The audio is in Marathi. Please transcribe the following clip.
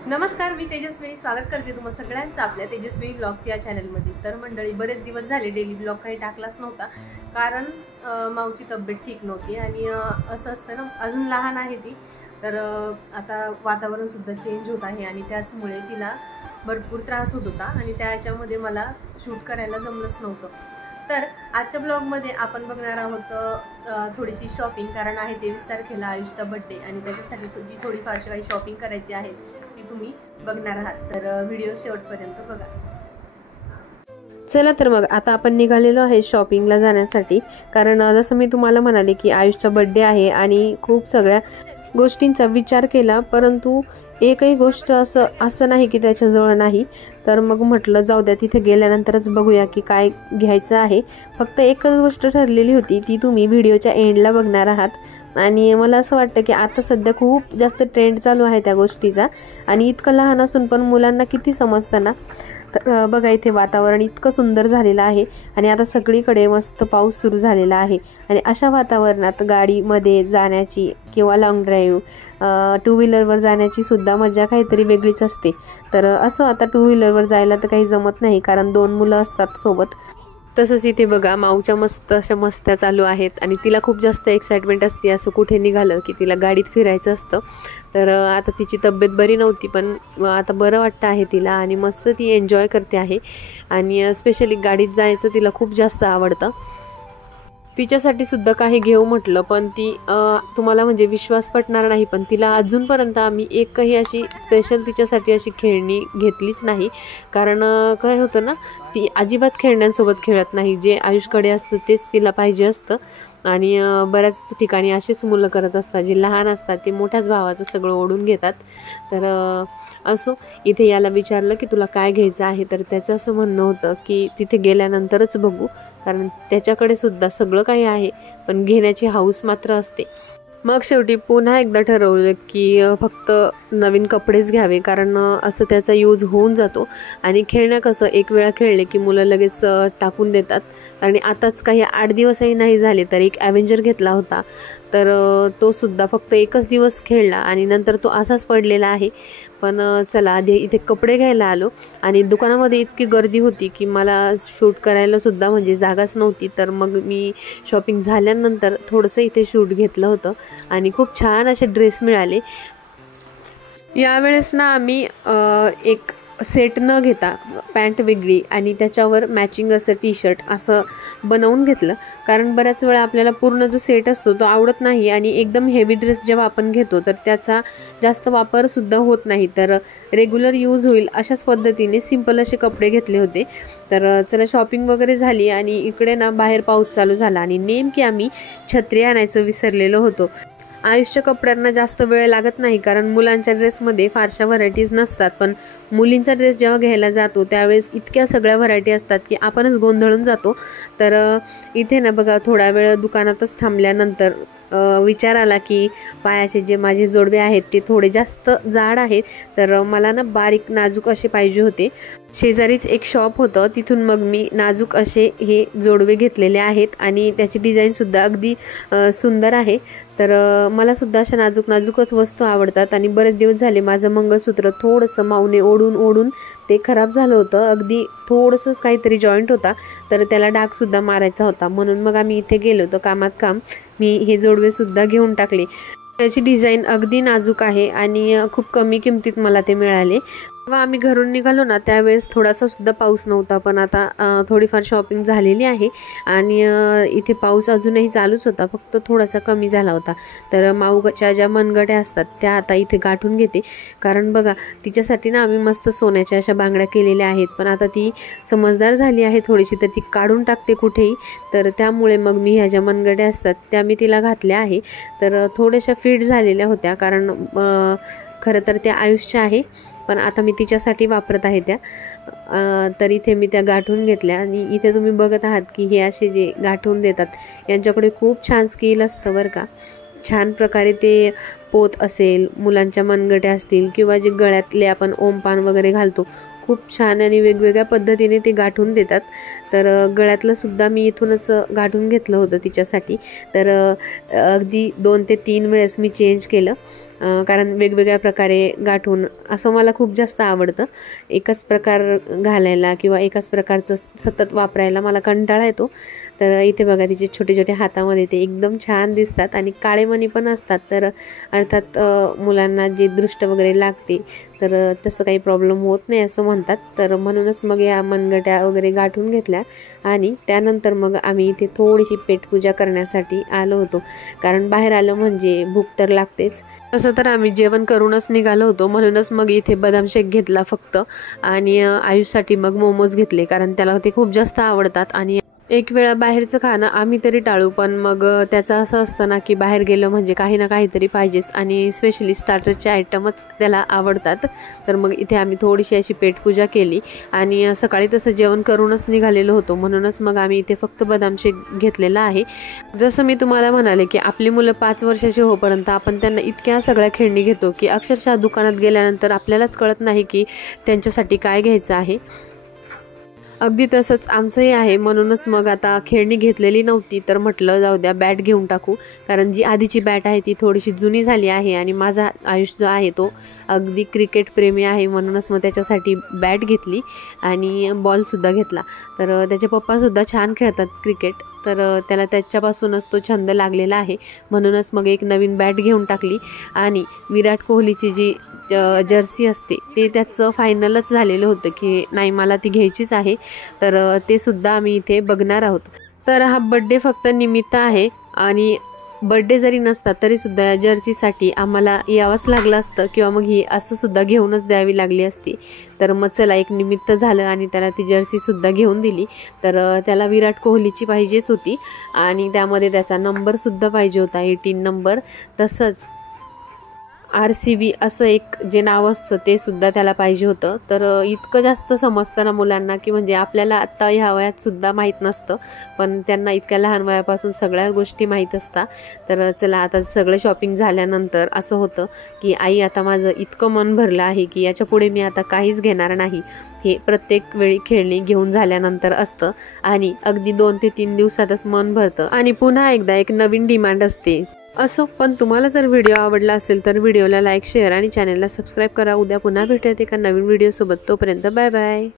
नमस्कार, मी तेजस्विनी स्वागत करते तुम्हा सगळ्यांचं आपल्या तेजस्विनी ब्लॉग्स या चॅनलमध्ये। तर मंडळी, बरेच दिवस झाले डेली ब्लॉग काही टाकलाच नव्हता, कारण माऊची तब्येत ठीक नव्हती आणि असं असतं ना, अजून लहान आहे ती, तर आता वातावरण सुद्धा चेंज होत आहे आणि त्याचमुळे तिला भरपूर त्रास होत होता आणि त्याच्यामध्ये मला शूट करायला जमलंच नव्हतं। तर आजच्या ब्लॉगमध्ये आपण बघणार आहोत थोडीशी शॉपिंग, कारण आहे 23 तारखेला आयुषचा बर्थडे आणि त्याच्यासाठी जी थोडीफारशी काही शॉपिंग करायची आहे ती तुम्ही बघणार आहात। तर व्हिडिओ शेवटपर्यंत बघा। चला तर मग आता आपण निघालेलो आहे शॉपिंगला जाण्यासाठी, कारण जसं मी तुम्हाला म्हणाले की आयुषचा बर्थडे आहे आणि खूप सगळ्या गोष्टींचा विचार केला, परंतु एकही गोष्ट असं नाही की त्याच्याजवळ नाही। तर मग म्हटलं जाऊ द्या, तिथे गेल्यानंतरच बघूया की काय घ्यायचं आहे। फक्त एकच गोष्ट ठरलेली होती, ती तुम्ही व्हिडिओच्या एंडला बघणार आहात। आणि मला असं वाटतं की आता सध्या खूप जास्त ट्रेंड चालू आहे त्या गोष्टीचा, आणि इतकं लहान असून पण मुलांना किती समजतं ना। तर बघा, इथे वातावरण इतकं सुंदर झालेलं आहे आणि आता सगळीकडे मस्त पाऊस सुरू झालेला आहे आणि अशा वातावरणात गाडीमध्ये जाण्याची किंवा लॉंग ड्राईव्ह टू व्हीलरवर जाण्याची सुद्धा मजा काहीतरी वेगळीच असते। तर असं आता टू व्हीलरवर जायला तर काही जमत नाही, कारण 2 मुलं असतात सोबत। तसंच इथे बघा, माऊच्या मस्त अशा मस्त्या चालू आहेत आणि तिला खूप जास्त एक्साइटमेंट असते असं कुठे निघालं की तिला गाडीत फिरायचं असतं। तर आता तिची तब्येत बरी नव्हती, पण आता बरं वाटतं आहे तिला आणि मस्त ती एन्जॉय करते आहे आणि स्पेशली गाडीत जायचं तिला खूप जास्त आवडतं। तिच्यासाठी सुद्धा काही घेऊ म्हटलं, पण ती तुम्हाला म्हणजे विश्वास पटणार नाही, पण तिला अजूनपर्यंत आम्ही एकही अशी स्पेशल तिच्यासाठी अशी खेळणी घेतलीच नाही। कारण काय होतं ना, ती अजिबात खेळण्यांसोबत खेळत नाही, जे आयुषकडे असतं तेच तिला पाहिजे असतं। आणि बऱ्याच ठिकाणी असेच मुलं करत असतात, जे लहान असतात ते मोठ्याच भावाचं सगळं ओढून घेतात। तर असो, इथे याला विचारलं की तुला काय घ्यायचं आहे, तर त्याचं असं म्हणणं होतं की तिथे गेल्यानंतरच बघू, कारण त्याच्याकडे सुद्धा सगळं काही आहे, पण घेण्याची हौस मात्र असते। मग शेवटी पुन्हा एकदा ठरवलं की फक्त नवीन कपडेच घ्यावे, कारण असं त्याचा यूज होऊन जातो आणि खेळणं कसं एक वेळा खेळले की मुलं लगेच टाकून देतात। आणि आताच काही 8 दिवसही नाही झाले तर एक ॲव्हेंजर घेतला होता, तर तो सुद्धा फक्त एकच दिवस खेळला आणि नंतर तो असाच पडलेला आहे। पण चला, आधी इथे कपडे घ्यायला आलो आणि दुकानामध्ये इतकी गर्दी होती की मला शूट करायला सुद्धा म्हणजे जागाच नव्हती। तर मग मी शॉपिंग झाल्यानंतर थोडंसं इथे शूट घेतलं होतं आणि खूप छान असे ड्रेस मिळाले। यावेळेस ना आम्ही एक सेट न घेता पॅन्ट वेगळी आणि त्याच्यावर मॅचिंग असं टी शर्ट असं बनवून घेतलं, कारण बऱ्याच वेळा आपल्याला पूर्ण जो सेट असतो तो आवडत नाही आणि एकदम हेवी ड्रेस जेव्हा आपण घेतो तर त्याचा जास्त वापरसुद्धा होत नाही, तर रेग्युलर यूज होईल अशाच पद्धतीने सिंपल असे कपडे घेतले होते। तर चला, शॉपिंग वगैरे झाली आणि इकडे ना बाहेर पाऊस चालू झाला आणि नेमकी आम्ही छत्री आणायचं विसरलेलो होतो। आयुषच्या कपड्यांना जास्त वेळ लागत नाही, कारण मुलांच्या ड्रेसमध्ये फारशा व्हरायटीज नसतात, पण मुलींचा ड्रेस जेव्हा घ्यायला जातो त्यावेळेस इतक्या सगळ्या व्हरायटी असतात की आपणच गोंधळून जातो। तर इथे ना बघा, थोडा वेळ दुकानातच थांबल्यानंतर विचार आला की पायाचे जे माझे जोडवे आहेत ते थोडे जास्त जाड आहेत, तर मला ना बारीक नाजूक असे पाहिजे होते। शेजारीच एक शॉप होतं, तिथून मग मी नाजूक असे हे जोडवे घेतलेले आहेत आणि त्याची डिझाईनसुद्धा अगदी सुंदर आहे। तर मला सुद्धा अशा नाजूकच वस्तू आवडतात आणि बरेच दिवस झाले माझं मंगळसूत्र थोडंसं माऊने ओढून ते खराब झालं होतं, अगदी थोडंसंच काहीतरी जॉईंट होता, तर त्याला डागसुद्धा मारायचा होता, म्हणून मग आम्ही इथे गेलो होतो, कामात काम मी हे जोडवेसुद्धा घेऊन टाकले। त्याची डिझाईन अगदी नाजूक आहे आणि खूप कमी किमतीत मला ते मिळाले। जेव्हा आम्ही घरून निघालो ना त्यावेळेस थोडासा सुद्धा पाऊस नव्हता, पण आता थोडीफार शॉपिंग झालेली आहे आणि इथे पाऊस अजूनही चालूच होता, फक्त थोडासा कमी झाला होता। तर माऊच्या ज्या मनगट्या असतात त्या आता इथे गाठून घेते, कारण बघा तिच्यासाठी ना आम्ही मस्त सोन्याच्या अशा बांगड्या केलेल्या आहेत, पण आता ती समजदार झाली आहे थोडीशी, तर ती काढून टाकते कुठेही, तर त्यामुळे मग मी ह्या ज्या मनगट्या असतात त्या मी तिला घातल्या आहे। तर थोड्याशा फिट झालेल्या होत्या, कारण खरं तर त्या आयुषच्या आहे, पण आता मी तिच्यासाठी वापरत आहे त्या। तर इथे मी त्या गाठून घेतल्या आणि इथे तुम्ही बघत आहात की हे असे जे गाठून देतात यांच्याकडे खूप छान स्किल असतं बरं का। छान प्रकारे ते पोत असेल, मुलांच्या मनगट्या असतील किंवा जे गळ्यातले आपण ओमपान वगैरे घालतो, खूप छान आणि वेगवेगळ्या पद्धतीने ते गाठून देतात। तर गळ्यातलं सुद्धा मी इथूनच गाठून घेतलं होतं तिच्यासाठी, तर अगदी 2 ते 3 वेळेस मी चेंज केलं कारण वेगवेगळ्या प्रकारे गाठून असं मला खूप जास्त आवडतं. एकच प्रकार घालायला किंवा एकाच प्रकारचं सतत वापरायला मला कंटाळा येतो. तर इथे बघा तिचे छोटे छोटे हातामध्ये ते एकदम छान दिसतात आणि काळे मणी पण असतात. तर अर्थात मुलांना जे दृष्ट वगैरे लागते तर तसं काही प्रॉब्लेम होत नाही असं म्हणतात. तर म्हणूनच मग या मनगट्या वगैरे गाठून घेतल्या आणि त्यानंतर मग आम्ही इथे थोडीशी पेटपूजा करण्यासाठी आलो होतो. कारण बाहेर आलो म्हणजे भूक तर लागतेच. तसं तर आम्ही जेवण करूनच निघालो होतो, म्हणूनच मग इथे बदाम शेक घेतला फक्त आणि आयुषसाठी मग मोमोज घेतले, कारण त्याला ते खूप जास्त आवडतात. आणि एक वेळा बाहेरचं खाणं आम्ही तरी टाळू, पण मग त्याचं असं असतं ना की बाहेर गेलं म्हणजे काही ना काहीतरी पाहिजेच आणि स्पेशली स्टार्टरचे आयटमच त्याला आवडतात. तर मग इथे आम्ही थोडीशी अशी पेटपूजा केली आणि सकाळी तसं जेवण करूनच निघालेलो होतो, म्हणूनच मग आम्ही इथे फक्त बदाम शेक घेतलेला आहे. जसं मी तुम्हाला म्हणाले की आपली मुलं 5 वर्षाची होईपर्यंत आपण त्यांना इतक्या सगळ्या खेळणी घेतो की अक्षरशः दुकानात गेल्यानंतर आपल्यालाच कळत नाही की त्यांच्यासाठी काय घ्यायचं आहे. अगदी तसंच आमचंही आहे. म्हणूनच मग आता खेळणी घेतलेली नव्हती तर म्हटलं जाऊ द्या बॅट घेऊन टाकू, कारण जी आधीची बॅट आहे ती थोडीशी जुनी झाली आहे आणि माझा आयुष जो आहे तो अगदी क्रिकेट प्रेमी आहे, म्हणूनच मग त्याच्यासाठी बॅट घेतली आणि बॉलसुद्धा घेतला. तर त्याचे पप्पासुद्धा छान खेळतात क्रिकेट, तर त्याला त्याच्यापासूनच तो छंद लागलेला आहे. म्हणूनच मग एक नवीन बॅट घेऊन टाकली आणि विराट कोहलीची जी जर्सी असते ते त्याचं फायनलच झालेलं होतं की नाही मला ती घ्यायचीच आहे. तर ते सुद्धा आम्ही इथे बघणार आहोत. तर हा बड्डे फक्त निमित्त आहे आणि बड्डे जरी नसता तरीसुद्धा या जर्सीसाठी आम्हाला यावंच लागलं असतं किंवा मग ही असं सुद्धा घेऊनच द्यावी लागली असती. तर मग चला एक निमित्त झालं आणि त्याला ती जर्सीसुद्धा घेऊन दिली. तर त्याला विराट कोहलीची पाहिजेच होती आणि त्यामध्ये त्याचा नंबरसुद्धा पाहिजे होता 18 नंबर. तसंच RCB असं एक जे नाव असतं ते सुद्धा त्याला पाहिजे होतं. तर इतकं जास्त समजतं ना मुलांना की म्हणजे आपल्याला आत्ता ह्या वयात सुद्धा माहीत नसतं, पण त्यांना इतक्या लहान वयापासून सगळ्या गोष्टी माहीत असतात. तर चला आता सगळं शॉपिंग झाल्यानंतर असं होतं की आई आता माझं इतकं मन भरलं आहे की याच्या पुढे मी आता काहीच घेणार नाही. हे प्रत्येक वेळी खेळणी घेऊन झाल्यानंतर असतं आणि अगदी 2 ते 3 दिवसातच मन भरतं आणि पुन्हा एकदा एक नवीन डिमांड असते. असो, पण तुम्हाला जर व्हिडिओ आवडला असेल तर व्हिडिओला लाईक, शेअर आणि चॅनलला सबस्क्राईब करा. उद्या पुन्हा भेटूयात एका नवीन व्हिडिओसोबत. तोपर्यंत बाय बाय.